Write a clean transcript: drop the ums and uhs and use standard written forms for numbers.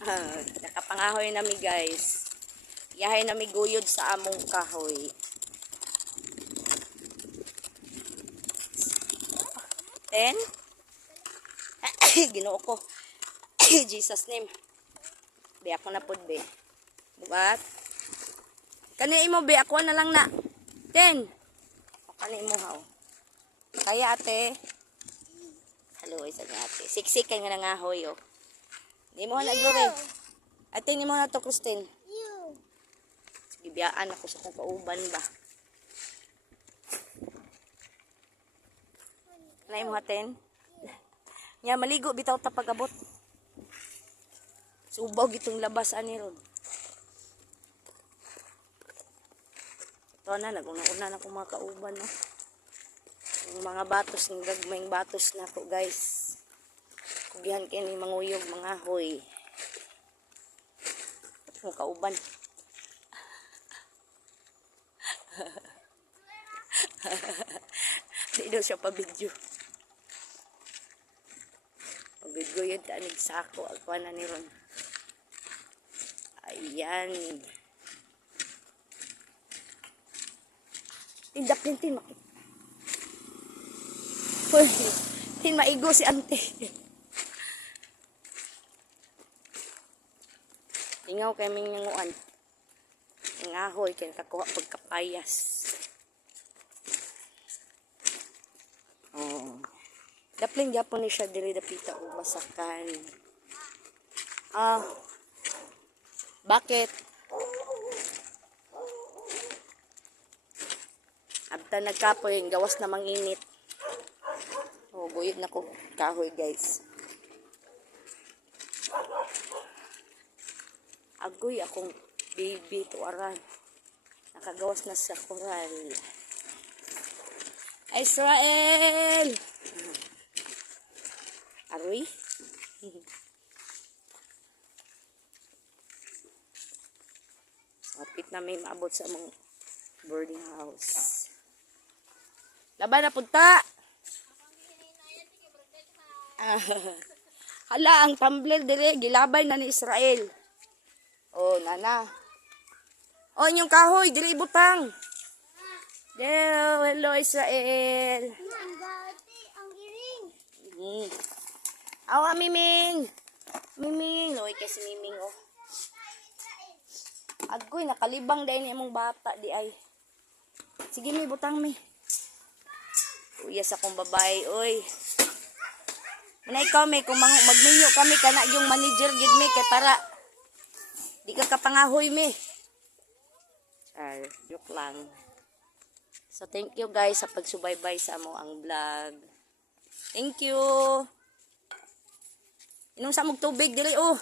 Nakapangahoy nami guys. Yahay nami guyod sa among kahoy. Then, Ginoo ko. Jesus name. Be ako na pod be. Buat. Kani imo be ako na lang na. Ten. O kani imo haw. Kaya ate. Hello isa ni ate. Siksik kay nga nangahoy oh. Di mo na glore. Ate ni mo na to Christine. Sige biyaan ako sa kong kauban ba. Nay mo haten. Nya maligo bitaw ta pagabot. Subaw gitong labas ani ron. Ito na naguna-una na ko mga kauban no. Yung mga batos ng gagmayng batos na ko guys. Kugihan kini manguyog mga hoy. Mo kauban. Di daw siya pa video. Video yun tanig sako ako na ni ron. Ayan. Tindak din tin makit. Hoy, tin maigo si ante. Ingaw kay ming nanguan. Ngahoy kay kakuha pagkapayas. Oh. Daplin gyapon ni siya diri dapita og masakan. Bakit? Abta nagkapoy gawas na manginit. Oh, guyod na ko kahoy guys. Agoy akong baby tuaran. Nakagawas na sa koral. Israel! Aroy. Kapit na may maabot sa mong boarding house. Laban na punta! Hala, ang tumbler dire, gilabay na ni Israel. Oh, nana. Oh, inyong kahoy, dire ibutang. Hello, Israel. Ang iring. Awa, Miming. Miming. Loy, kasi Miming, oh. Agoy, nakalibang dahil ni mong bata, di ay. Sige, may butang, may. Uyas akong babae, oy. Manay ikaw, may, kung magminyo kami, kana yung manager, gid, may, kay para, di ka kapangahoy, may. Joke lang. So, thank you, guys, sa pagsubaybay sa mo ang vlog. Thank you. Inom sa mong tubig, dili, oh.